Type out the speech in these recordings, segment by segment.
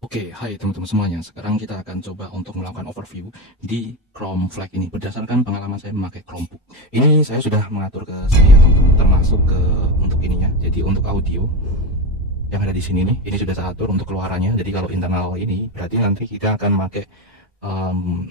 Oke, hai teman-teman semuanya. Sekarang kita akan coba untuk melakukan overview di Chrome Flag ini berdasarkan pengalaman saya memakai Chromebook. Ini saya sudah mengatur ke sini ya teman-teman, termasuk ke untuk ininya. Jadi untuk audio yang ada di sini nih, ini sudah saya atur untuk keluarannya. Jadi kalau internal ini berarti nanti kita akan pakai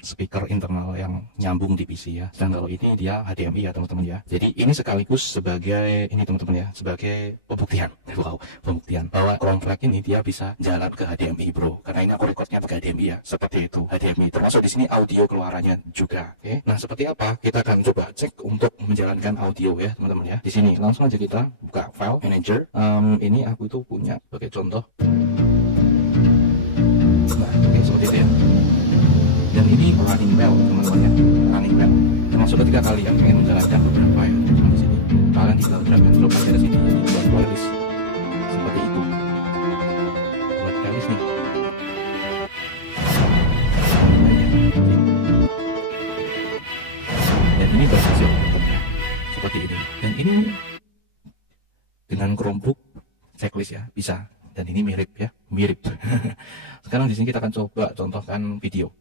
speaker internal yang nyambung di PC ya. Dan kalau ini dia HDMI ya teman-teman ya. Jadi ini sekaligus sebagai ini teman-teman ya, sebagai pembuktian. Wow, pembuktian bahwa Chrome Flag ini dia bisa jalan ke HDMI bro. Karena ini aku recordnya pakai HDMI ya. Seperti itu HDMI. Termasuk di sini audio keluarannya juga. Oke. Nah seperti apa? Kita akan coba cek untuk menjalankan audio ya teman-teman ya. Di sini langsung aja kita buka file manager. Ini aku itu punya sebagai contoh. Nah, oke, seperti itu ya. Dan ini running well teman-teman ya, running well. Termasuk ketika kalian ingin menjalankan beberapa ya teman-teman di sini, kalian tinggal drag and drop aja di sini. Jadi buat playlist seperti itu, buat playlist nih. Dan ini berhasil teman-teman ya, seperti ini. Dan ini dengan Chromebook checklist ya, bisa. Dan ini mirip ya, mirip. Sekarang di sini kita akan coba contohkan video.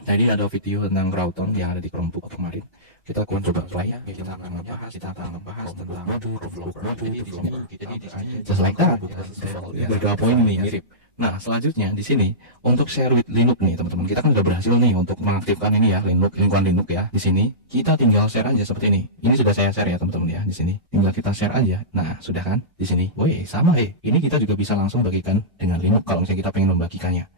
Jadi ada video tentang Crowdtone yang ada di Chromebook kemarin. Kita akan coba play ya. Kita akan membahas tentang just like that. Beberapa poin nih mirip. Nah selanjutnya di sini untuk share with Linux nih teman-teman. Kita kan udah berhasil nih untuk mengaktifkan ini ya Linux, lingkungan Linux ya. Di sini kita tinggal share aja seperti ini. Ini sudah saya share ya teman-teman ya. Di sini tinggal kita share aja. Nah sudah kan di sini. Woi sama ini kita juga bisa langsung bagikan dengan Linux kalau misalnya kita pengen membagikannya.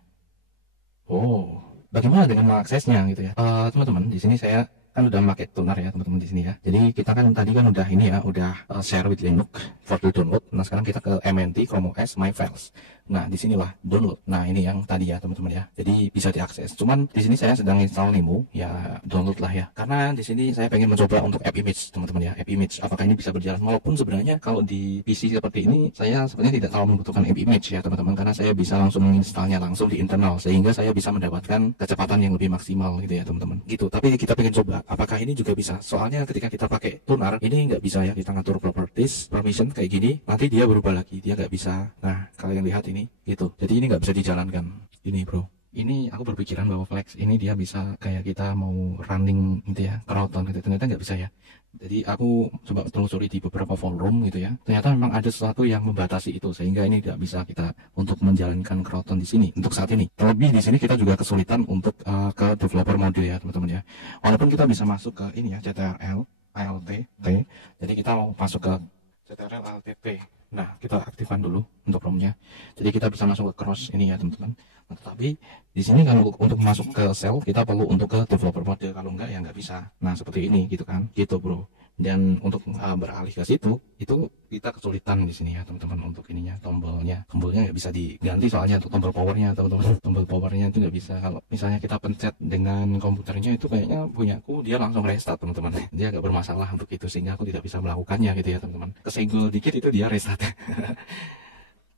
Oh. Bagaimana dengan mengaksesnya gitu ya, teman-teman? Di sini saya kan udah pakai tuner ya teman-teman di sini ya. Jadi kita kan tadi kan udah ini ya, udah share with Linux for the download. Nah sekarang kita ke MNT Chrome OS My Files. Nah disinilah download. Nah ini yang tadi ya teman-teman ya. Jadi bisa diakses. Cuman di sini saya sedang install Nemo ya, download lah ya. Karena di sini saya pengen mencoba untuk app image teman-teman ya. App image apakah ini bisa berjalan? Walaupun sebenarnya kalau di PC seperti ini saya sebenarnya tidak terlalu membutuhkan app image ya teman-teman. Karena saya bisa langsung menginstalnya langsung di internal sehingga saya bisa mendapatkan kecepatan yang lebih maksimal gitu ya teman-teman. Gitu. Tapi kita pengen coba apakah ini juga bisa. Soalnya ketika kita pakai tuner ini nggak bisa ya, kita ngatur properties, permission kayak gini, nanti dia berubah lagi, dia nggak bisa. Nah kalian lihat ini gitu, jadi ini nggak bisa dijalankan ini bro. Ini aku berpikiran bahwa Flex ini dia bisa kayak kita mau running gitu ya, Crowdtone gitu, ternyata nggak bisa ya. Jadi aku coba telusuri di beberapa forum gitu ya, ternyata memang ada sesuatu yang membatasi itu sehingga ini tidak bisa kita untuk menjalankan Crowdtone di sini untuk saat ini. Terlebih di sini kita juga kesulitan untuk ke developer mode ya teman-teman ya. Walaupun kita bisa masuk ke ini ya, CTRL ALT T. Jadi kita mau masuk ke CTRL ALT T. Nah kita aktifkan dulu untuk ROM-nya. Jadi kita bisa masuk ke cross ini ya teman-teman. Nah, tetapi di sini kalau untuk masuk ke cell kita perlu untuk ke developer mode, kalau enggak ya nggak bisa. Nah seperti ini gitu kan, gitu bro. Dan untuk beralih ke situ itu kita kesulitan di sini ya teman-teman untuk ininya, tombolnya nggak bisa diganti soalnya untuk tombol powernya teman-teman. Tombol powernya itu nggak bisa. Kalau misalnya kita pencet dengan komputernya itu kayaknya punyaku dia langsung restart teman-teman. Dia agak bermasalah untuk itu sehingga aku tidak bisa melakukannya gitu ya teman-teman. Kesenggol dikit itu dia restart.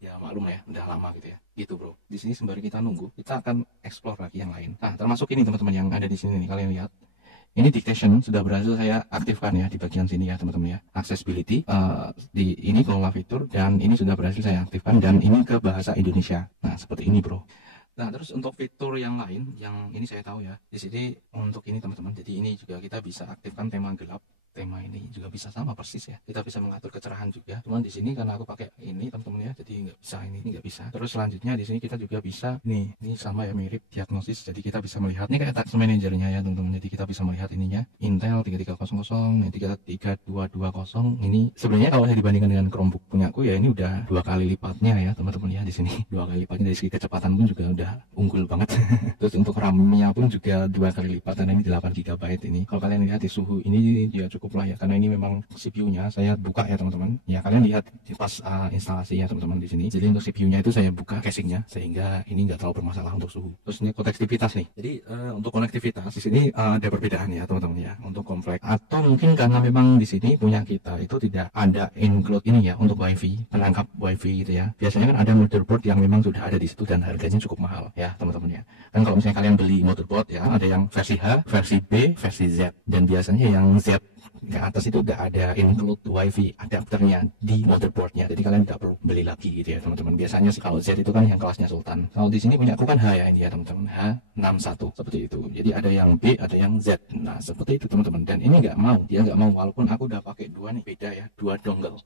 Ya maklum ya, udah lama gitu ya. Gitu bro. Di sini sembari kita nunggu, kita akan explore lagi yang lain. Nah, termasuk ini teman-teman yang ada di sini nih, kalian lihat. Ini dictation sudah berhasil saya aktifkan ya di bagian sini ya teman-teman ya. Accessibility di ini kelola fitur, dan ini sudah berhasil saya aktifkan, dan ini ke bahasa Indonesia. Nah, seperti ini bro. Nah, terus untuk fitur yang lain yang ini saya tahu ya. Di sini untuk ini teman-teman. Jadi ini juga kita bisa aktifkan tema gelap. Tema ini juga bisa sama persis ya, kita bisa mengatur kecerahan juga. Cuman di sini karena aku pakai ini teman-teman ya, jadi nggak bisa, ini nggak bisa. Terus selanjutnya di sini kita juga bisa nih, ini sama ya, mirip diagnosis. Jadi kita bisa melihat ini kayak task manajernya ya teman-teman. Jadi kita bisa melihat ininya Intel 3300, ini 33220. Ini sebenarnya kalau saya dibandingkan dengan Chromebook punyaku ya, ini udah 2 kali lipatnya ya teman-teman ya. Di sini 2 kali lipatnya, dari segi kecepatan pun juga udah unggul banget. Terus untuk RAM-nya pun juga 2 kali lipat, dan ini 8 GB ini. Kalau kalian lihat di suhu ini dia cukup lah ya, karena ini memang CPU-nya saya buka ya teman-teman. Ya kalian lihat pas instalasi ya teman-teman di sini. Jadi untuk CPU-nya itu saya buka casingnya sehingga ini nggak terlalu bermasalah untuk suhu. Terus ini konektivitas nih. Jadi untuk konektivitas di sini ada perbedaan ya teman-teman ya untuk komplek. Atau mungkin karena memang di sini punya kita itu tidak ada include ini ya untuk WiFi, penangkap WiFi gitu ya. Biasanya kan ada motherboard yang memang sudah ada di situ dan harganya cukup mahal ya teman-teman ya. Kan kalau misalnya kalian beli motherboard ya, ada yang versi H, versi B, versi Z, dan biasanya yang Z ke atas itu udah ada include wifi adapternya di motherboardnya, jadi kalian tidak perlu beli lagi gitu ya teman-teman. Biasanya sih kalau Z itu kan yang kelasnya Sultan, kalau di sini punya aku kan H ya, ini ya teman-teman, H61 seperti itu. Jadi ada yang B, ada yang Z. Nah seperti itu teman-teman, dan ini nggak mau, dia nggak mau, walaupun aku udah pakai dua nih, beda ya, dua dongle.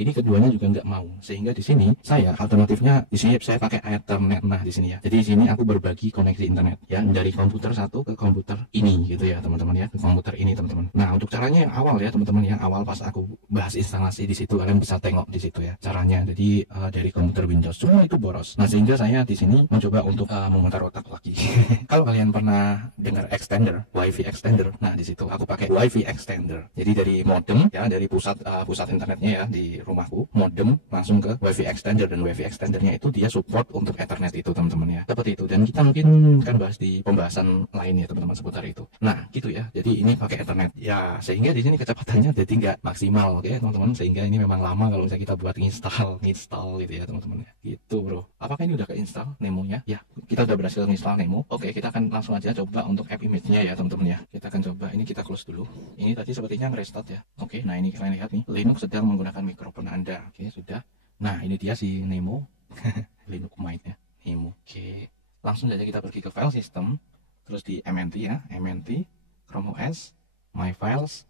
Ini keduanya juga nggak mau, sehingga di sini saya alternatifnya di sini saya pakai Ethernet. Nah di sini ya, jadi di sini aku berbagi koneksi internet ya dari komputer satu ke komputer ini gitu ya teman-teman ya, ke komputer ini teman-teman. Nah untuk caranya yang awal ya teman-teman ya, awal pas aku bahas instalasi di situ kalian bisa tengok di situ ya caranya. Jadi dari komputer Windows semua itu boros. Nah sehingga saya di sini mencoba untuk memutar otak lagi. Kalau kalian pernah dengar extender, wifi extender, nah di situ aku pakai wifi extender. Jadi dari modem ya, dari pusat internetnya ya di rumahku, modem langsung ke wifi extender, dan wifi extendernya itu dia support untuk Ethernet itu teman-teman ya, seperti itu. Dan kita mungkin kan bahas di pembahasan lain ya teman-teman seputar itu. Nah gitu ya, jadi ini pakai Ethernet ya, sehingga di sini kecepatannya jadi nggak maksimal, oke teman-teman. Sehingga ini memang lama kalau misalnya kita buat install gitu ya teman-teman ya, gitu bro. Apakah ini udah keinstall Nemonya? Ya kita udah berhasil install Nemo. Oke, kita akan langsung aja coba untuk app image-nya ya teman-teman ya. Kita akan coba, ini kita close dulu. Ini tadi sepertinya nge-restart ya. Oke, nah ini kalian lihat nih, Linux sedang menggunakan mikrofon Anda. Oke, sudah. Nah, ini dia si Nemo. Linux Mint ya, Nemo. Oke, langsung saja kita pergi ke file system, terus di MNT ya, MNT, Chrome OS, My Files,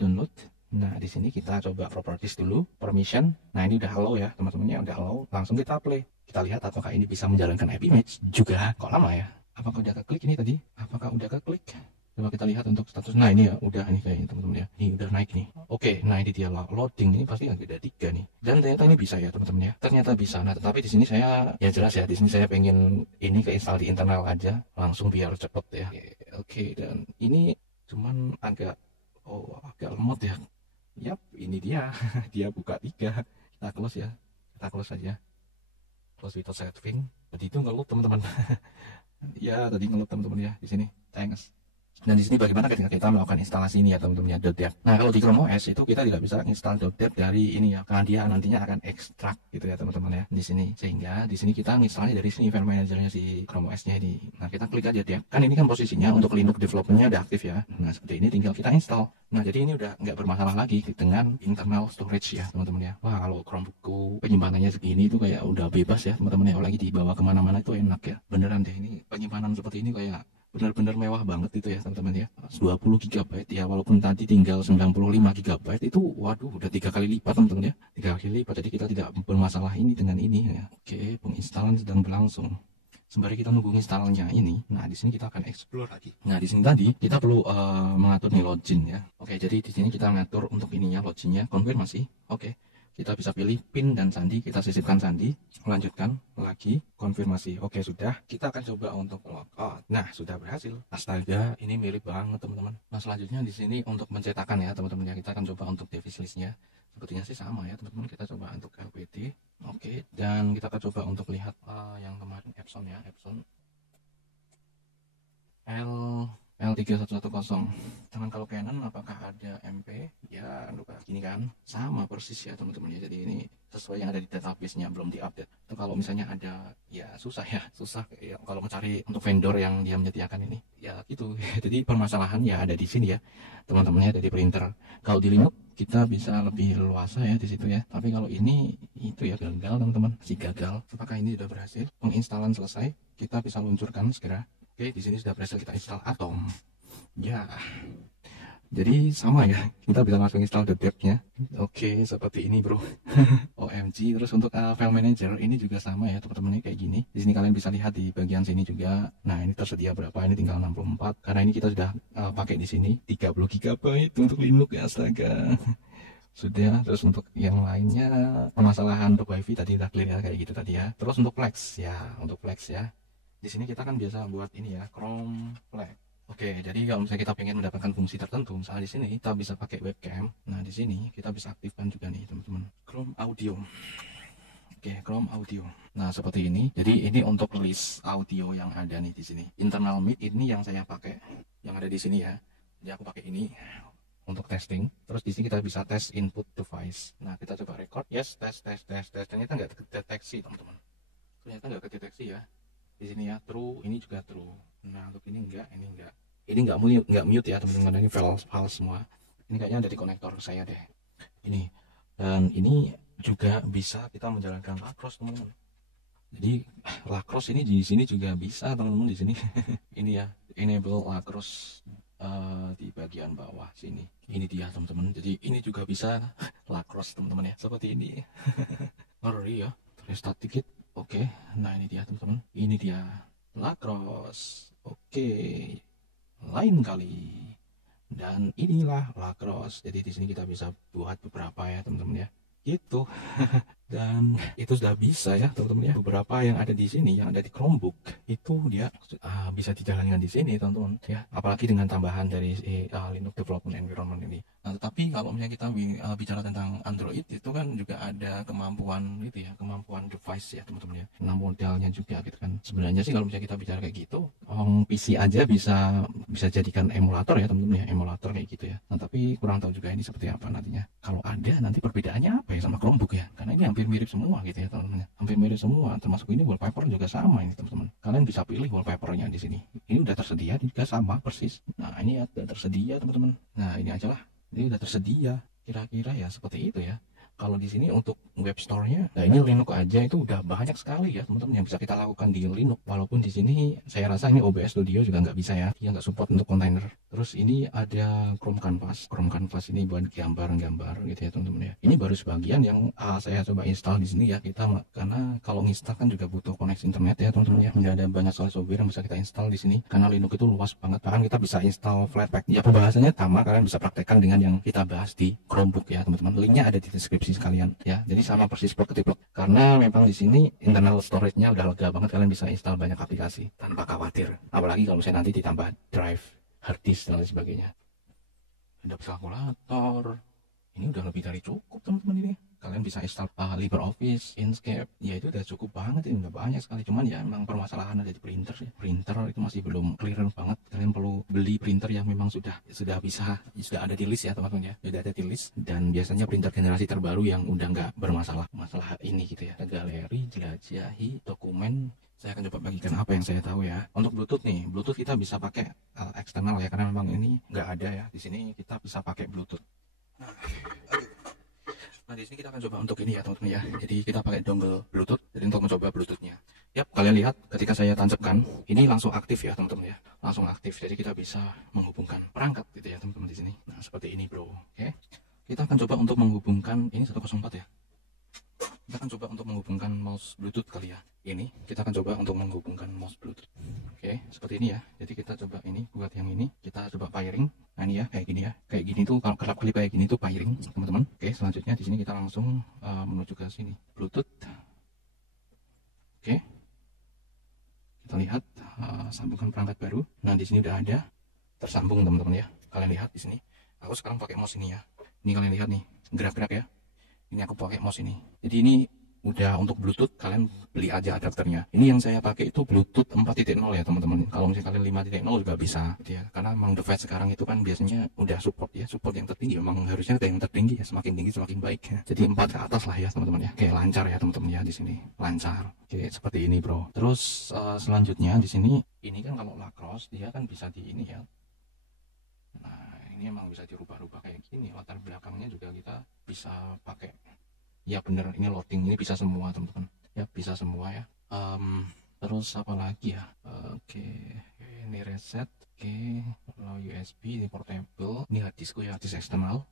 Download. Nah, di sini kita coba properties dulu, permission. Nah, ini udah allow ya, teman-teman ya, udah allow. Langsung kita play. Kita lihat apakah ini bisa menjalankan app image juga. Kok lama ya? Apakah udah keklik ini tadi? Apakah udah keklik? Coba kita lihat untuk status. Nah ini ya udah nih kayaknya teman-teman ya, ini udah naik nih. Oke, nah ini dia loading, ini pasti ada 3 nih. Dan ternyata ini bisa ya teman-teman ya, ternyata bisa. Nah tetapi di sini saya ya jelas ya, di sini saya pengen ini keinstall di internal aja langsung biar cepet ya. Oke, dan ini cuman agak lemot ya. Yap, ini dia. Dia buka 3. Kita close ya, kita close aja, close without saving. Tadi itu ngelup teman-teman. Ya tadi ngelup teman-teman ya di sini. Thanks. Dan di sini bagaimana ketika kita melakukan instalasi ini ya teman-teman ya, .deb. Nah kalau di Chrome OS itu kita tidak bisa install .deb dari ini ya, karena dia nantinya akan ekstrak gitu ya teman-teman ya di sini. Sehingga di sini kita instalnya dari sini, file manajernya si Chrome OS-nya ini. Nah kita klik aja dia. Kan ini kan posisinya untuk Linux development-nya udah aktif ya. Nah seperti ini tinggal kita install. Nah jadi ini udah nggak bermasalah lagi dengan internal storage ya teman-teman ya. Wah kalau Chromebookku penyimpanannya segini itu kayak udah bebas ya teman-teman ya. Lagi dibawa kemana-mana itu enak ya. Beneran deh, ini penyimpanan seperti ini kayak benar-benar mewah banget itu ya teman-teman ya. 20 GB ya, walaupun tadi tinggal 95 GB itu waduh udah 3 kali lipat teman-teman ya, 3 kali lipat. Jadi kita tidak bermasalah ini dengan ini ya. Oke, penginstalan sedang berlangsung. Sembari kita nunggu instalnya ini, nah di sini kita akan explore lagi. Nah di sini tadi kita perlu mengatur nih login ya. Oke, jadi di sini kita mengatur untuk ininya, loginnya, konfirmasi. Oke. Kita bisa pilih PIN dan sandi, kita sisipkan sandi, lanjutkan lagi, konfirmasi. Oke sudah, kita akan coba untuk logout. Nah sudah berhasil. Astaga, ini mirip banget teman-teman. Nah selanjutnya di sini untuk mencetakan ya teman-teman ya, kita akan coba untuk device listnya. Sepertinya sih sama ya teman-teman, kita coba untuk LPT. Oke, dan kita akan coba untuk lihat yang kemarin Epson ya, Epson L3110. Cuman kalau Canon apakah ada MP? Ya, gini kan, sama persis ya teman-teman ya. Jadi ini sesuai yang ada di database-nya, belum diupdate. Itu kalau misalnya ada, ya susah ya kalau mencari untuk vendor yang dia menyediakan ini. Ya gitu. Jadi permasalahan ya ada di sini ya, teman-teman ya, ada di printer. Kalau di Linux kita bisa lebih leluasa ya di situ ya. Tapi kalau ini itu ya gagal teman-teman, si gagal. Apakah ini sudah berhasil? Penginstalan selesai, kita bisa luncurkan segera. Oke, di sini sudah berhasil kita install Atom. Ya, jadi sama ya, kita bisa langsung install .deb-nya. Oke, seperti ini bro. OMG. Terus untuk file manager ini juga sama ya teman-teman, kayak gini. Di sini kalian bisa lihat di bagian sini juga. Nah ini tersedia berapa? Ini tinggal 64. Karena ini kita sudah pakai di sini 30 GB untuk Linux ya, astaga. Sudah. Terus untuk yang lainnya, permasalahan untuk wifi tadi udah clear ya, kayak gitu tadi ya. Terus untuk flex ya, di sini kita kan biasa buat ini ya, Chrome Flex. Oke, jadi kalau misalnya kita pengen mendapatkan fungsi tertentu, misalnya di sini kita bisa pakai webcam. Nah, di sini kita bisa aktifkan juga nih, teman-teman. Chrome Audio. Oke, Chrome Audio. Nah, seperti ini. Jadi ini untuk list audio yang ada nih di sini. Internal mic ini yang saya pakai, yang ada di sini ya. Jadi aku pakai ini untuk testing. Terus di sini kita bisa tes input device. Nah, kita coba record. Yes, tes. Ternyata nggak kedeteksi, teman-teman. Ternyata nggak kedeteksi ya. Di sini ya, true, ini juga true. Nah untuk ini enggak, ini nggak mute ya teman-teman, ini file semua. Ini kayaknya ada di konektor saya deh. Ini. Dan ini juga bisa kita menjalankan lacrosse teman-teman. Jadi lacrosse ini di sini juga bisa teman-teman di sini. Ini ya, enable lacrosse di bagian bawah sini. Ini dia teman-teman. Jadi ini juga bisa lacrosse teman-teman ya. Seperti ini. Ngeri ya. Restart dikit. Oke. Nah ini dia teman-teman. Ini dia lacrosse. Oke. Lain kali. Dan inilah lacrosse. Jadi di sini kita bisa buat beberapa ya teman-teman ya. Gitu. Dan itu sudah bisa ya teman-teman ya. Beberapa yang ada di sini, yang ada di Chromebook itu dia bisa dijalankan di sini teman-teman ya. Apalagi dengan tambahan dari Linux Development Environment ini. Nah, tetapi kalau misalnya kita bicara tentang Android itu kan juga ada kemampuan itu ya, kemampuan device ya teman-teman ya. Nah modelnya juga gitu kan. Sebenarnya sih kalau misalnya kita bicara kayak gitu, PC aja bisa jadikan emulator ya teman-teman ya, emulator kayak gitu ya. Nah tapi kurang tahu juga ini seperti apa nantinya. Kalau ada nanti perbedaannya apa ya sama Chromebook ya? Karena ini hampir mirip semua gitu ya teman-teman. Hampir mirip semua, termasuk ini wallpaper juga sama ini teman-teman. Kalian bisa pilih wallpapernya di sini. Ini udah tersedia juga sama persis. Nah ini ya udah tersedia teman-teman. Nah ini aja lah. Ini udah tersedia. Kira-kira ya seperti itu ya. Kalau di sini untuk web store-nya, nah ini Linux aja itu udah banyak sekali ya teman-teman yang bisa kita lakukan di Linux. Walaupun di sini saya rasa ini OBS Studio juga nggak bisa ya, dia nggak support untuk kontainer. Terus ini ada Chrome Canvas. Chrome Canvas ini buat gambar-gambar gitu ya teman-teman ya. Ini baru sebagian yang saya coba install di sini ya. Karena kalau install kan juga butuh koneksi internet ya teman-teman ya. Nggak ada banyak sekali software yang bisa kita install di sini. Karena Linux itu luas banget. Bahkan kita bisa install Flatpak. Ya pembahasannya sama, kalian bisa praktekkan dengan yang kita bahas di Chromebook ya teman-teman. Linknya ada di deskripsi sekalian ya. Jadi sama persis plug ketiplok. Karena memang di sini internal storage-nya udah lega banget, kalian bisa install banyak aplikasi tanpa khawatir. Apalagi kalau misalnya nanti ditambah drive, hard disk dan lain sebagainya. Ada kalkulator. Ini udah lebih dari cukup teman-teman ini. Kalian bisa install LibreOffice, Inkscape. Ya itu udah cukup banget, ini udah banyak sekali. Cuman ya memang permasalahan ada di printer sih. Printer itu masih belum clear banget. Kalian perlu beli printer yang memang sudah ada di list ya teman-teman ya. Sudah ada di list, dan biasanya printer generasi terbaru yang udah nggak bermasalah masalah ini gitu ya. Galeri, jelajahi, dokumen. Saya akan coba bagikan apa yang saya tahu ya. Untuk Bluetooth nih, Bluetooth kita bisa pakai eksternal ya, karena memang ini nggak ada ya. Di sini kita bisa pakai Bluetooth. Nah di sini kita akan coba untuk ini ya teman-teman ya. Jadi kita pakai dongle Bluetooth. Jadi untuk mencoba Bluetoothnya. Yap, kalian lihat ketika saya tancapkan, ini langsung aktif ya teman-teman ya. Langsung aktif. Jadi kita bisa menghubungkan perangkat gitu ya teman-teman di sini. Nah seperti ini bro. Oke. Kita akan coba untuk menghubungkan ini 104 ya. Kita akan coba untuk menghubungkan mouse Bluetooth kali ya. Ini kita akan coba untuk menghubungkan mouse Bluetooth. Oke, seperti ini ya. Jadi kita coba ini buat yang ini, kita coba pairing. Nah ini ya, kayak gini ya. Kayak gini tuh kalau kelap-kelip kayak gini tuh pairing, teman-teman. Oke, selanjutnya di sini kita langsung menuju ke sini. Bluetooth. Oke. Kita lihat sambungan perangkat baru. Nah, di sini udah ada tersambung teman-teman ya. Kalian lihat di sini. Aku sekarang pakai mouse ini ya. Ini kalian lihat nih, gerak-gerak ya. Ini aku pakai mouse ini. Jadi ini udah untuk Bluetooth, kalian beli aja adapternya. Ini yang saya pakai itu Bluetooth 4.0 ya teman-teman. Kalau misalnya kalian 5.0 juga bisa gitu ya. Karena memang device sekarang itu kan biasanya udah support ya. Support yang tertinggi, memang harusnya ada yang tertinggi ya. Semakin tinggi semakin baik ya. Jadi 4 ke atas lah ya teman-teman ya. Kayak lancar ya teman-teman ya di sini. Lancar. Oke, seperti ini bro. Terus selanjutnya di sini, ini kan kalau lacrosse dia kan bisa di ini ya. Nah, ini emang bisa dirubah-rubah kayak gini. Latar belakangnya juga kita bisa pakai. Ya bener, ini loading, ini bisa semua teman-teman ya, bisa semua ya. Terus apa lagi ya? Oke, ini reset. Oke, USB, ini portable, ini hard disk ya, hard disk eksternal.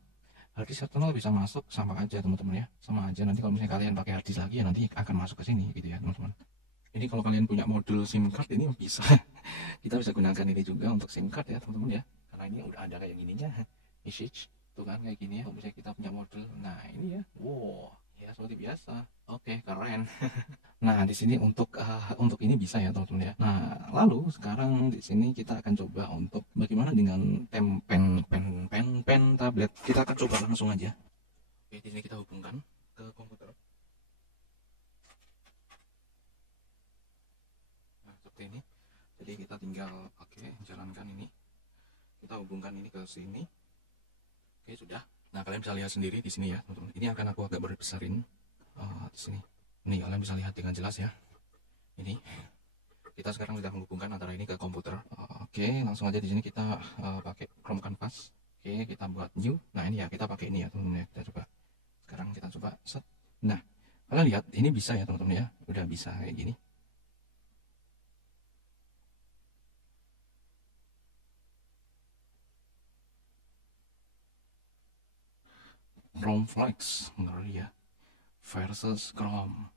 Hard disk eksternal bisa masuk sama aja teman-teman ya, sama aja. Nanti kalau misalnya kalian pakai hard disk lagi ya nanti akan masuk ke sini gitu ya teman-teman. Ini kalau kalian punya modul SIM card ini bisa kita bisa gunakan ini juga untuk SIM card ya teman-teman ya, karena ini udah ada kayak gininya, message tuh kan kayak gini ya. Kalau misalnya kita punya modul, nah ini ya, wow ya seperti biasa. Oke, keren. Nah di sini untuk ini bisa ya teman-teman ya. Nah lalu sekarang di sini kita akan coba untuk bagaimana dengan pen tablet. Kita akan coba langsung aja. Oke, di sini kita hubungkan ke komputer. Nah seperti ini. Jadi kita tinggal jalankan ini. Kita hubungkan ini ke sini. Oke, sudah. Nah, kalian bisa lihat sendiri di sini ya, teman-teman. Ini akan aku agak besarin di sini. Nih, kalian bisa lihat dengan jelas ya. Ini kita sekarang sudah menghubungkan antara ini ke komputer. Oke, langsung aja di sini kita pakai Chrome Canvas. Oke, kita buat new. Nah ini ya, kita pakai ini ya teman-teman ya. Kita coba. Sekarang kita coba set. Nah, kalian lihat ini bisa ya teman-teman ya. Udah bisa kayak gini. Chrome Flex, bener ya. Versus Chrome.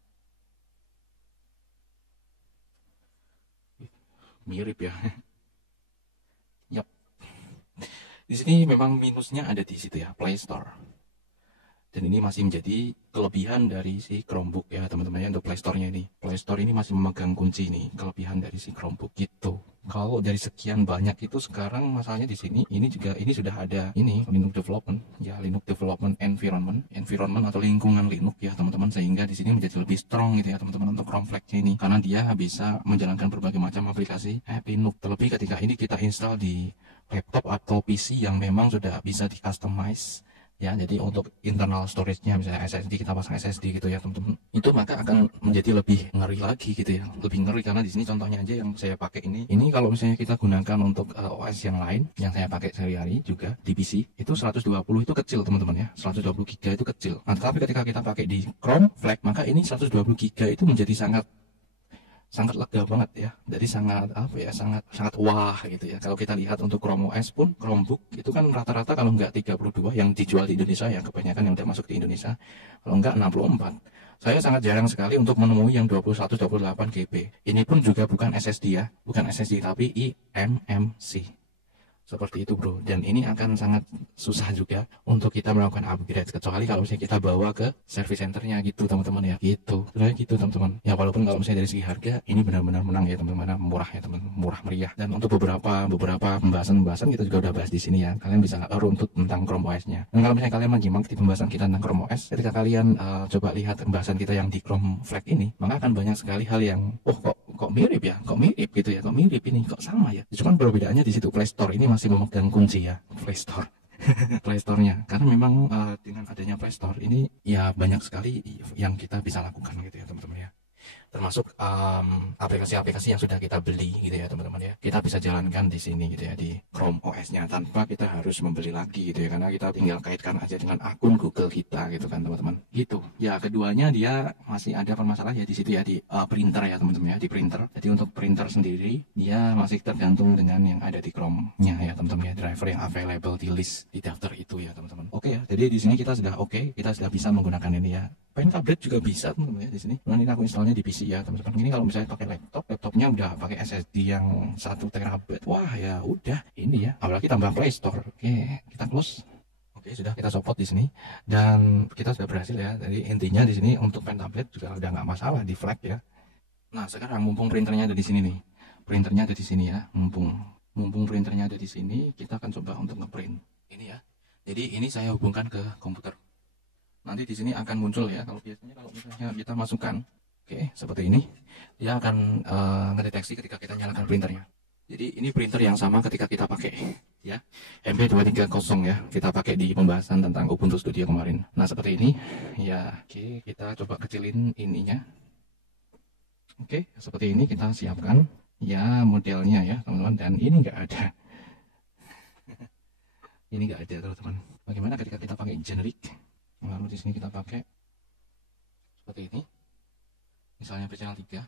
Mirip ya. Yap. Di sini memang minusnya ada di situ ya, Play Store. Dan ini masih menjadi kelebihan dari si Chromebook ya teman-teman ya, untuk Play Store-nya ini. Play Store ini masih memegang kunci nih, kelebihan dari si Chromebook gitu. Kalau dari sekian banyak itu sekarang masalahnya di sini, ini sudah ada ini Linux Development ya, Linux Development Environment atau lingkungan Linux ya teman-teman, sehingga di sini menjadi lebih strong gitu ya teman-teman untuk Chrome Flex ini, karena dia bisa menjalankan berbagai macam aplikasi Linux. Terlebih ketika ini kita install di laptop atau PC yang memang sudah bisa di customize ya, jadi untuk internal storage-nya misalnya SSD, kita pasang SSD gitu ya teman-teman, itu maka akan menjadi lebih ngeri lagi gitu ya, lebih ngeri. Karena di sini contohnya aja yang saya pakai ini kalau misalnya kita gunakan untuk OS yang lain yang saya pakai sehari-hari juga di PC, itu 120 itu kecil teman-teman ya, 120 GB itu kecil. Nah, tapi ketika kita pakai di Chrome Flex, maka ini 120 GB itu menjadi sangat lega banget ya. Jadi sangat sangat wah gitu ya. Kalau kita lihat untuk Chrome OS pun, Chromebook itu kan rata-rata kalau nggak 32 yang dijual di Indonesia ya, kebanyakan yang udah masuk di Indonesia, kalau nggak 64. Saya sangat jarang sekali untuk menemui yang 21-28 GB. Ini pun juga bukan SSD ya, bukan SSD tapi eMMC. Seperti itu bro, dan ini akan sangat susah juga untuk kita melakukan upgrade, kecuali kalau misalnya kita bawa ke service centernya gitu teman-teman ya, gitu teman-teman ya. Walaupun kalau misalnya dari segi harga ini benar-benar menang ya teman-teman, murah ya teman, murah meriah. Dan untuk beberapa pembahasan kita juga udah bahas di sini ya, kalian bisa runtut tentang Chrome OS nya. Dan kalau misalnya kalian menyimak di pembahasan kita tentang Chrome OS, ketika kalian coba lihat pembahasan kita yang di Chrome Flex ini, maka akan banyak sekali hal yang kok mirip ya, kok mirip gitu ya, kok mirip ini, kok sama ya. Cuman perbedaannya di situ Play Store ini masih memegang kunci ya, Play Store. Play Store-nya, karena memang dengan adanya Play Store ini ya banyak sekali yang kita bisa lakukan gitu ya teman-teman ya, termasuk aplikasi-aplikasi yang sudah kita beli gitu ya teman-teman ya, kita bisa jalankan di sini gitu ya, di Chrome OS-nya, tanpa kita harus membeli lagi gitu ya, karena kita tinggal kaitkan aja dengan akun Google kita gitu kan teman-teman gitu ya. Keduanya dia masih ada permasalahan ya di situ ya, di printer ya teman-teman ya, di printer. Jadi untuk printer sendiri dia masih tergantung dengan yang ada di Chrome-nya ya teman-teman ya, driver yang available di list di daftar itu ya teman-teman. Oke ya, jadi di sini kita sudah kita sudah bisa menggunakan ini ya. Pen tablet juga bisa teman-teman ya di sini. Nah, ini aku installnya di PC ya teman-teman. Ini kalau misalnya pakai laptopnya udah pakai SSD yang 1 TB. Wah ya udah ini ya. Apalagi tambah Play Store. Oke, kita close. Oke, sudah kita support di sini dan kita sudah berhasil ya. Jadi intinya di sini untuk pen tablet juga udah nggak masalah di Flex ya. Nah, sekarang mumpung printernya ada di sini nih. Printernya ada di sini ya. Mumpung printernya ada di sini, kita akan coba untuk ngeprint. Ini ya. Jadi ini saya hubungkan ke komputer. Nanti di sini akan muncul ya, kalau misalnya kita masukkan, seperti ini, dia akan ngedeteksi ketika kita nyalakan printernya. Jadi ini printer yang sama ketika kita pakai ya, MP230 ya, kita pakai di pembahasan tentang Ubuntu Studio kemarin. Nah seperti ini ya. Oke, kita coba kecilin ininya. Oke, seperti ini kita siapkan ya modelnya ya teman-teman, dan ini enggak ada. Ini enggak ada teman-teman. Bagaimana ketika kita pakai generic? Lalu di sini kita pakai seperti ini, misalnya PC3.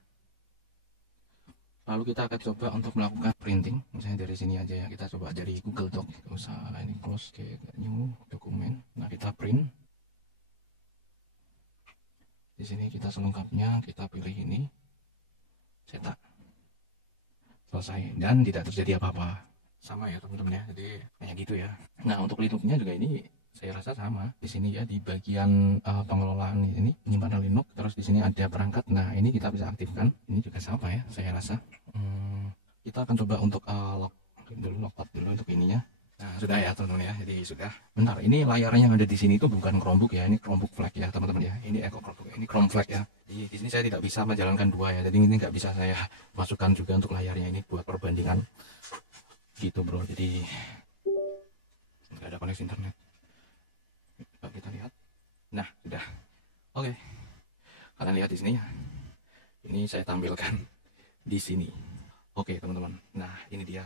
Lalu kita akan coba untuk melakukan printing, misalnya dari sini aja ya. Kita coba dari Google Doc, nggak usah ini, close ke new dokumen. Nah kita print. Di sini kita selengkapnya kita pilih ini, cetak, selesai, dan tidak terjadi apa-apa. Sama ya teman-teman ya, jadi kayak gitu ya. Nah untuk Linux-nya juga ini saya rasa sama di sini ya, di bagian pengelolaan ini penyimpanan Linux, terus di sini ada perangkat. Nah ini kita bisa aktifkan, ini juga sama ya saya rasa. Kita akan coba untuk login dulu untuk ininya. Nah sudah ya teman-teman ya, jadi sudah. Bentar, ini layarnya yang ada di sini itu bukan Chromebook ya, ini Chromebook Flex ya teman-teman ya. Ini Chromebook, ini Chrome Flex ya. Jadi di sini saya tidak bisa menjalankan dua ya, jadi ini nggak bisa saya masukkan juga untuk layarnya ini buat perbandingan gitu bro. Jadi nggak ada koneksi internet. Coba kita lihat. Nah sudah. Oke, kalian lihat di sini ya, ini saya tampilkan di sini. Oke teman-teman, nah ini dia.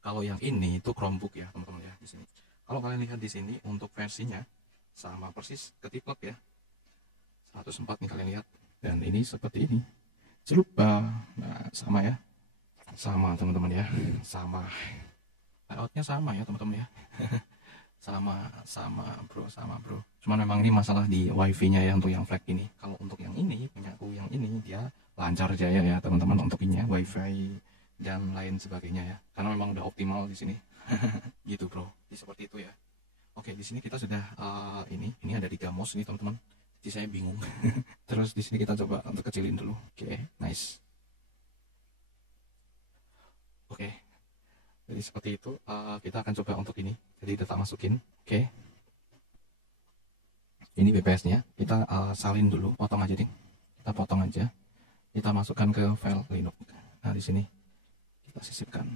Kalau yang ini itu Chromebook ya teman-teman ya di sini. Kalau kalian lihat di sini untuk versinya sama persis ketiplek ya. 104 nih kalian lihat. Dan ini seperti ini. Serupa. Nah, sama ya. Sama teman-teman ya. Sama. Layoutnya sama ya teman-teman ya. sama bro. Cuman memang ini masalah di wifi nya ya untuk yang flag ini. Kalau untuk yang ini punya aku yang ini dia lancar jaya ya teman-teman untuk ini ya, wifi dan lain sebagainya ya, karena memang udah optimal di sini. Gitu bro, jadi seperti itu ya. Oke, di sini kita sudah ini ada 3 mouse nih teman-teman, jadi saya bingung. Terus di sini kita coba untuk kecilin dulu. Oke, nice. Oke, jadi seperti itu. Kita akan coba untuk ini, jadi data masukin. Oke, ini BPS nya kita salin dulu, potong aja deh, kita potong aja, kita masukkan ke file Linux. Nah di sini kita sisipkan,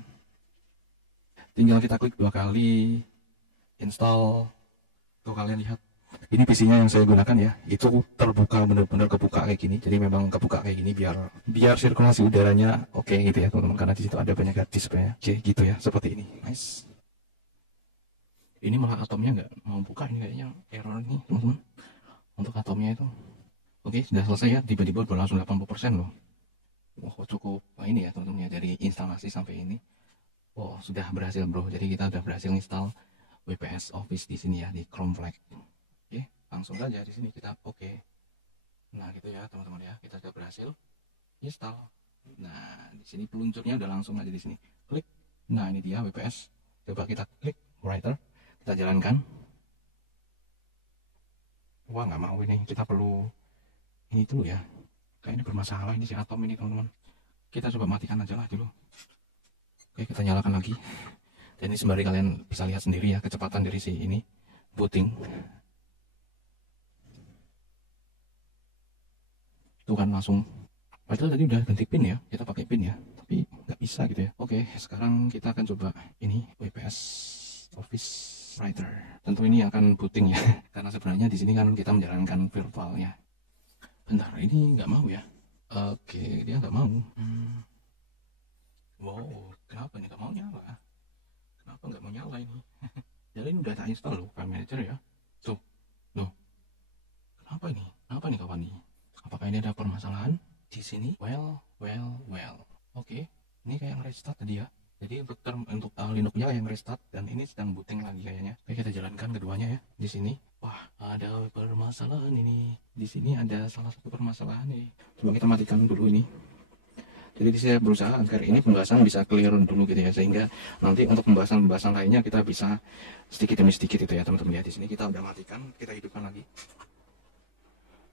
tinggal kita klik 2 kali install. Tuh kalian lihat, ini PC-nya yang saya gunakan ya, itu terbuka, bener-bener kebuka kayak gini. Jadi memang kebuka kayak gini biar sirkulasi udaranya oke gitu ya teman-teman, karena di situ ada banyak gratis sebenarnya. Oke gitu ya, seperti ini. Nice. Ini malah atomnya nggak mau buka, ini kayaknya error nih teman-teman untuk atomnya itu. Oke, sudah selesai ya, tiba-tiba berlangsung 80% loh. Wow, cukup ini ya teman-teman ya, dari instalasi sampai ini. Oh, sudah berhasil bro. Jadi kita sudah berhasil install WPS Office di sini ya, di Chrome Flag. Oke, langsung saja di sini kita oke. Nah, gitu ya teman-teman ya, kita sudah berhasil install. Nah, di sini peluncurnya udah langsung aja di sini. Klik. Nah, ini dia WPS. Coba kita klik writer, kita jalankan. Wah, nggak mau ini. Kita perlu ini dulu ya. Kayaknya bermasalah ini si atom ini teman-teman. Kita coba matikan aja lah dulu. Oke, kita nyalakan lagi. Dan ini sembari kalian bisa lihat sendiri ya kecepatan dari si ini booting. Tuh kan langsung. Padahal tadi udah ganti pin ya, kita pakai pin ya, tapi nggak bisa gitu ya. Oke, sekarang kita akan coba ini WPS Office Writer. Tentu ini akan booting ya, karena sebenarnya di sini kan kita menjalankan virtualnya. Bentar, ini nggak mau ya. Oke, dia nggak mau. Wow, kenapa nih nggak mau nyala? Kenapa nggak mau nyala ini? Jadi ini udah tak install loh, File Manager ya. Tuh, loh. Kenapa ini? Kenapa nih kawan nih? Apakah ini ada permasalahan di sini? Well. Oke, ini kayak yang restart tadi ya. Jadi untuk Linux-nya yang restart dan ini sedang booting lagi kayaknya. Oke, kita jalankan keduanya ya. Di sini, wah ada permasalahan ini. Di sini ada salah satu permasalahan nih. Coba kita matikan dulu ini. Jadi saya berusaha agar ini pembahasan bisa clear dulu gitu ya, sehingga nanti untuk pembahasan lainnya kita bisa sedikit demi sedikit itu ya teman-teman ya. Di sini kita udah matikan, kita hidupkan lagi.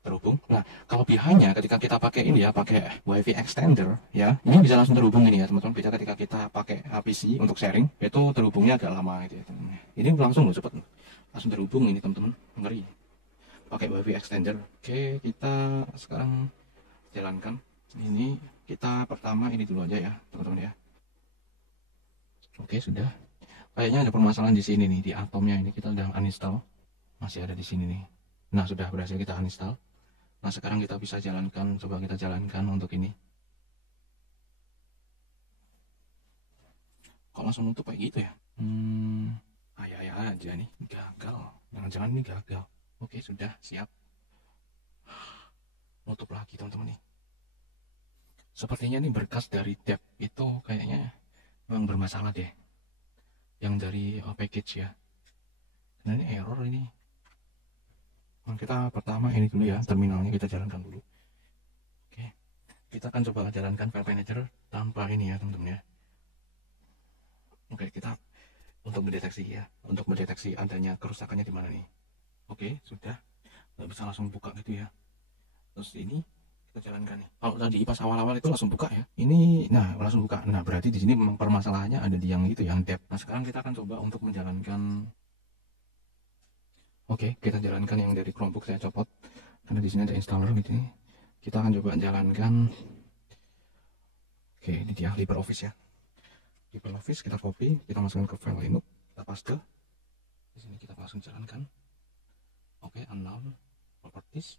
Terhubung. Nah, kalau behanya ketika kita pakai ini ya, pakai WiFi extender ya, ini bisa langsung terhubung ini ya teman-teman. Beda ketika kita pakai PC untuk sharing, itu terhubungnya agak lama gitu ya teman-teman. Ini langsung loh, cepet, langsung terhubung ini teman-teman, ngeri. Pakai WiFi extender. Oke, kita sekarang jalankan. Ini kita pertama ini dulu aja ya teman-teman ya. Oke, sudah. Kayaknya ada permasalahan di sini nih, di atomnya ini kita udah uninstall. Masih ada di sini nih. Nah, sudah berhasil kita uninstall. Nah, sekarang kita bisa jalankan, coba kita jalankan untuk ini. Kok langsung nutup kayak gitu ya? Ayah aja nih, gagal. Jangan-jangan ini gagal. Oke, sudah siap. Nutup lagi teman-teman nih. Sepertinya nih berkas dari tab itu kayaknya memang bermasalah deh. Yang dari package ya. Nah, ini error ini. Nah, kita pertama ini dulu ya, terminalnya kita jalankan dulu. Oke, kita akan coba jalankan File Manager tanpa ini ya teman-teman ya. Oke, kita untuk mendeteksi adanya kerusakannya di mana nih. Oke, sudah. Nggak bisa langsung buka gitu ya. Terus ini kita jalankan nih. Kalau tadi pas awal-awal itu langsung buka ya. Ini nah langsung buka. Nah, berarti di sini memang permasalahannya ada di yang itu, yang depth. Nah, sekarang kita akan coba untuk menjalankan. Oke, kita jalankan yang dari Chromebook, saya copot karena di sini ada installer gitu nih. Kita akan coba jalankan. Oke, ini dia LibreOffice ya. LibreOffice kita copy, kita masukkan ke file Linux, kita paste. Di sini kita langsung jalankan. Oke, unknown properties,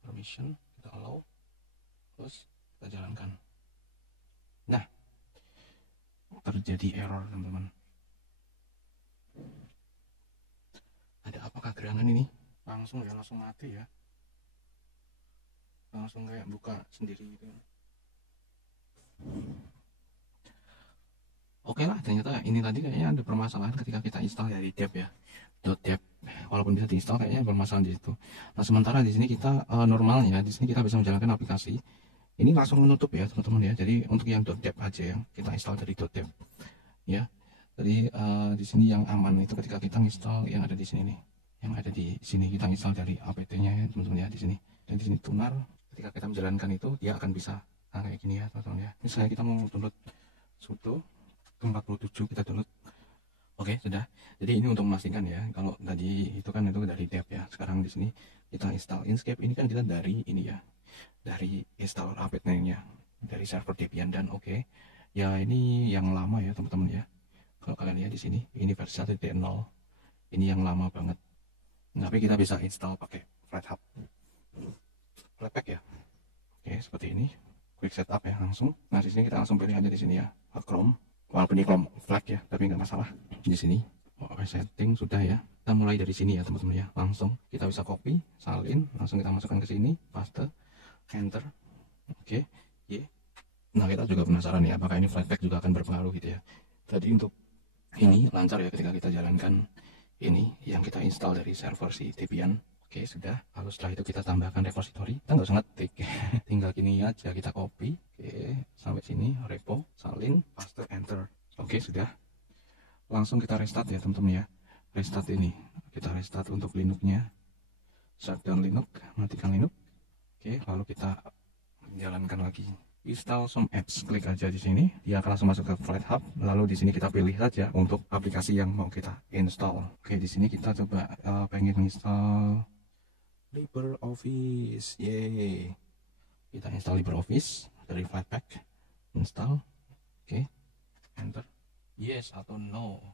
permission, kita allow, terus kita jalankan. Nah, terjadi error teman-teman. apakah gerangan ini langsung mati ya, langsung kayak buka sendiri gitu. Oke lah, ternyata ini tadi kayaknya ada permasalahan ketika kita install dari dev ya, .dev. Walaupun bisa diinstal kayaknya bermasalah di situ. Nah sementara di sini kita normalnya di sini kita bisa menjalankan aplikasi ini langsung menutup ya teman-teman ya. Jadi untuk yang .dev aja yang kita install dari .dev ya. Jadi di sini yang aman itu ketika kita install yang ada di sini nih, yang ada di sini kita install dari apt-nya ya teman-teman ya di sini. Dan di sini tunar, ketika kita menjalankan itu dia akan bisa kayak gini ya teman-teman ya. Misalnya kita mau download sudo 47 kita download. Oke, sudah. Jadi ini untuk memastikan ya, kalau tadi itu kan itu dari dev ya. Sekarang di sini kita install Inkscape, ini kan kita dari ini ya, dari install apt-nya dari server Debian. Dan oke. Ya ini yang lama ya teman-teman ya. Kalau kalian lihat di sini, ini versi 1.0. Ini yang lama banget. Tapi kita bisa install pakai Flathub, Flatpak ya. Oke, seperti ini. Quick setup ya langsung. Nah di sini kita langsung pilih aja di sini ya, Chrome. Walaupun ini Chrome flag ya, tapi nggak masalah. Di sini, setting sudah ya. Kita mulai dari sini ya teman-teman ya. Langsung kita bisa copy, salin, langsung kita masukkan ke sini, paste, enter. Oke, Nah kita juga penasaran ya, apakah ini Flatpak juga akan berpengaruh gitu ya. Tadi untuk ini lancar ya ketika kita jalankan ini yang kita install dari server si Debian. Oke, sudah. Lalu setelah itu kita tambahkan repository. Kita nggak usah ngetik, tinggal gini aja kita copy. Oke, sampai sini repo, salin, paste, enter. Oke, sudah. Langsung kita restart ya teman-teman ya. Restart ini, kita restart untuk Linux-nya. Shutdown Linux, matikan Linux. Oke, lalu kita jalankan lagi. Install some apps, klik aja di sini, dia akan langsung masuk ke Flathub. Lalu di sini kita pilih saja untuk aplikasi yang mau kita install. Oke, di sini kita coba pengen install LibreOffice. Yeay. Kita install LibreOffice dari Flatpak. Install. Oke. Enter. Yes atau no.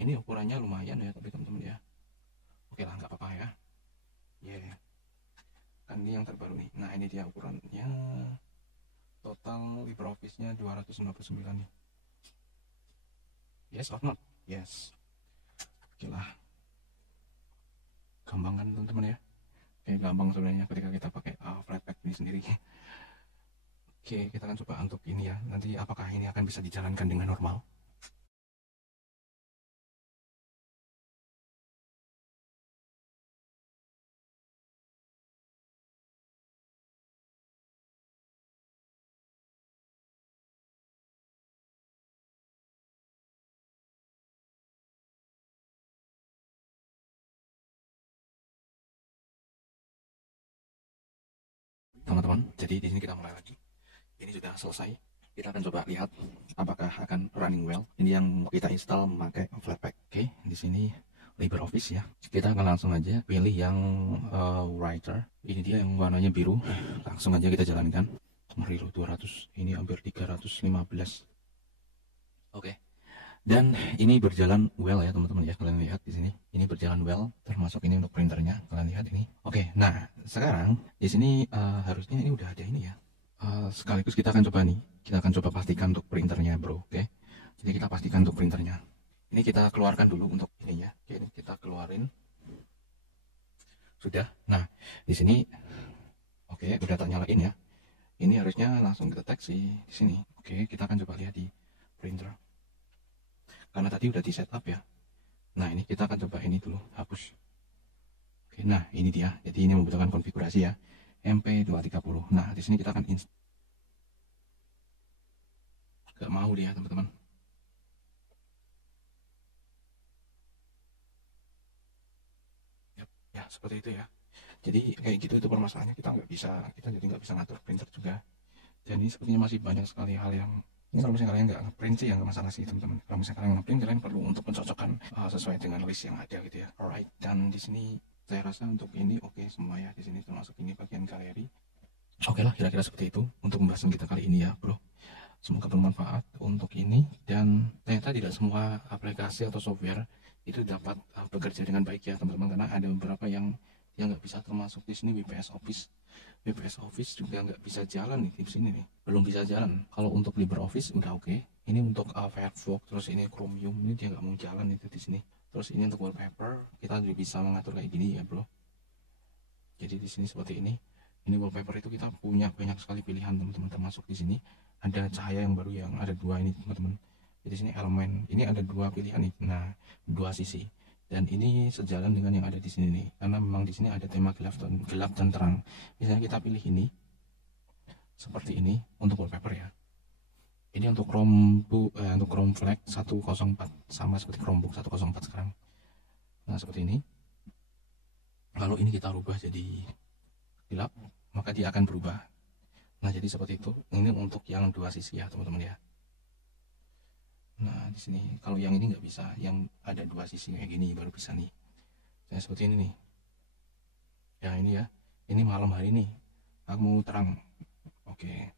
Ini ukurannya lumayan ya, tapi teman-teman ya. Oke lah, nggak apa-apa ya. Yeah. Kan ini yang terbaru nih. Nah, ini dia ukurannya. Total LibreOffice-nya 299 nih. Yes or not? Yes. Oke lah. Gampang kan teman-teman ya. Oke, gampang sebenarnya ketika kita pakai Flatpak ini sendiri. Oke, kita akan coba untuk ini ya. Nanti apakah ini akan bisa dijalankan dengan normal? Teman-teman, jadi di sini kita mulai lagi. Ini sudah selesai. Kita akan coba lihat apakah akan running well. Ini yang kita install memakai Flatpak. Oke, di sini LibreOffice ya. Kita akan langsung aja pilih yang writer. Ini dia yang warnanya biru. Langsung aja kita jalankan. Reload 200. Ini hampir 315. Oke. Dan ini berjalan well ya teman-teman ya, kalian lihat di sini. Ini berjalan well, termasuk ini untuk printernya, kalian lihat ini. Oke, nah sekarang di sini harusnya ini udah ada ini ya. Sekaligus kita akan coba nih, kita akan coba pastikan untuk printernya bro, oke. Jadi kita pastikan untuk printernya. Ini kita keluarkan dulu untuk ini ya. Oke, ini kita keluarin. Sudah. Nah di sini, oke, udah tak nyalain ya. Ini harusnya langsung deteksi di sini. Oke, kita akan coba lihat di printer. Karena tadi udah di setup ya. Nah ini kita akan coba ini dulu, hapus. Oke, nah ini dia. Jadi ini membutuhkan konfigurasi ya, MP230. Nah di sini kita akan gak mau dia teman-teman. Ya seperti itu ya. Jadi kayak gitu itu permasalahannya, kita jadi nggak bisa ngatur printer juga. Dan ini sepertinya masih banyak sekali hal yang ini kalau misalnya kalian nggak ngeprint sih ya nggak masalah sih teman-teman. Kalau misalnya kalian ngeprint, kalian perlu untuk mencocokkan sesuai dengan list yang ada gitu ya. Alright, dan di sini saya rasa untuk ini oke semua ya. Di sini termasuk ini bagian galeri. Oke lah, kira-kira seperti itu untuk pembahasan kita kali ini ya bro. Semoga bermanfaat untuk ini, dan ternyata tidak semua aplikasi atau software itu dapat bekerja dengan baik ya teman-teman, karena ada beberapa yang nggak bisa termasuk di sini. WPS Office juga nggak bisa jalan nih di sini nih, belum bisa jalan. Kalau untuk LibreOffice udah oke. Ini untuk Firefox, terus ini Chromium ini dia nggak mau jalan itu di sini. Terus ini untuk wallpaper, kita juga bisa mengatur kayak gini ya bro. Jadi di sini seperti ini. Ini wallpaper itu kita punya banyak sekali pilihan teman-teman, termasuk di sini ada cahaya yang baru yang ada dua ini teman-teman. Jadi sini elemen ini ada dua pilihan nih, nah dua sisi. Dan ini sejalan dengan yang ada di sini nih, karena memang di sini ada tema gelap dan terang. Misalnya kita pilih ini seperti ini untuk wallpaper ya. Ini untuk Chrome Flex 104 sama seperti Chromebook 104 sekarang. Nah seperti ini. Lalu ini kita rubah jadi gelap, maka dia akan berubah. Nah jadi seperti itu. Ini untuk yang dua sisi ya teman-teman ya. Nah di sini kalau yang ini nggak bisa, yang ada dua sisi kayak gini baru bisa nih. Nah seperti ini nih. Ya ini ya. Ini malam hari nih. Aku mau terang. Oke.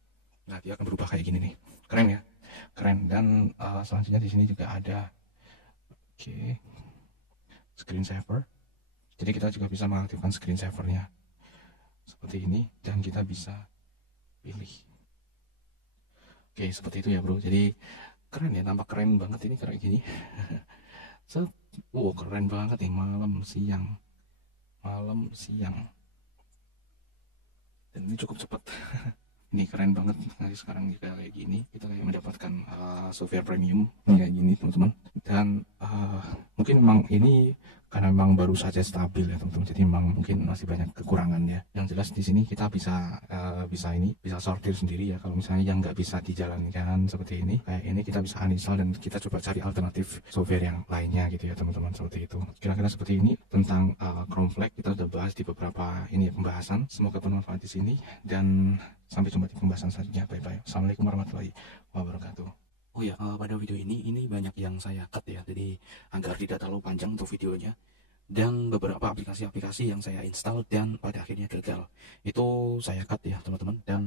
Nah dia akan berubah kayak gini nih. Keren ya. Keren. Dan selanjutnya di sini juga ada. Oke. Screen saver. Jadi kita juga bisa mengaktifkan screen savernya seperti ini, dan kita bisa pilih. Oke seperti itu ya bro. Jadi keren ya, tampak keren banget ini kayak gini. Keren banget nih, malam siang, dan ini cukup cepat. Ini keren banget. Nah sekarang kita kayak gini, kita kayak mendapatkan software premium kayak gini teman-teman. Dan mungkin memang ini karena memang baru saja stabil ya teman-teman, jadi memang mungkin masih banyak kekurangan ya. Yang jelas di sini kita bisa sortir sendiri ya. Kalau misalnya yang nggak bisa dijalankan seperti ini, kayak ini kita bisa uninstall dan kita coba cari alternatif software yang lainnya gitu ya teman-teman, seperti itu. Kira-kira seperti ini tentang Chrome Flex. Kita udah bahas di beberapa ini ya, pembahasan. Semoga bermanfaat di sini, dan sampai jumpa di pembahasan selanjutnya. Bye-bye. Assalamualaikum warahmatullahi wabarakatuh. Oh ya, pada video ini banyak yang saya cut ya, jadi agar tidak terlalu panjang untuk videonya. Dan beberapa aplikasi-aplikasi yang saya install dan pada akhirnya gagal, itu saya cut ya teman-teman. Dan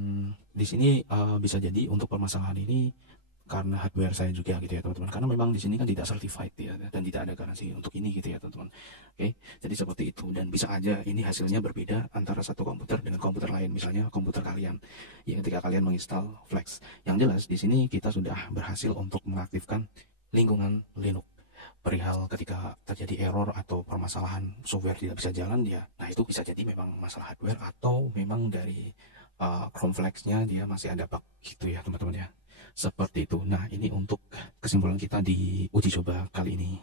di sini bisa jadi untuk permasalahan ini karena hardware saya juga gitu ya teman-teman, karena memang di sini kan tidak certified ya, dan tidak ada garansi untuk ini gitu ya teman-teman. Oke, jadi seperti itu. Dan bisa aja ini hasilnya berbeda antara satu komputer dengan komputer lain, misalnya komputer kalian ya ketika kalian menginstal Flex. Yang jelas di sini kita sudah berhasil untuk mengaktifkan lingkungan Linux. Perihal ketika terjadi error atau permasalahan software tidak bisa jalan ya, nah itu bisa jadi memang masalah hardware atau memang dari Chrome Flex-nya dia masih ada bug gitu ya teman-teman ya. Seperti itu. Nah ini untuk kesimpulan kita di uji coba kali ini.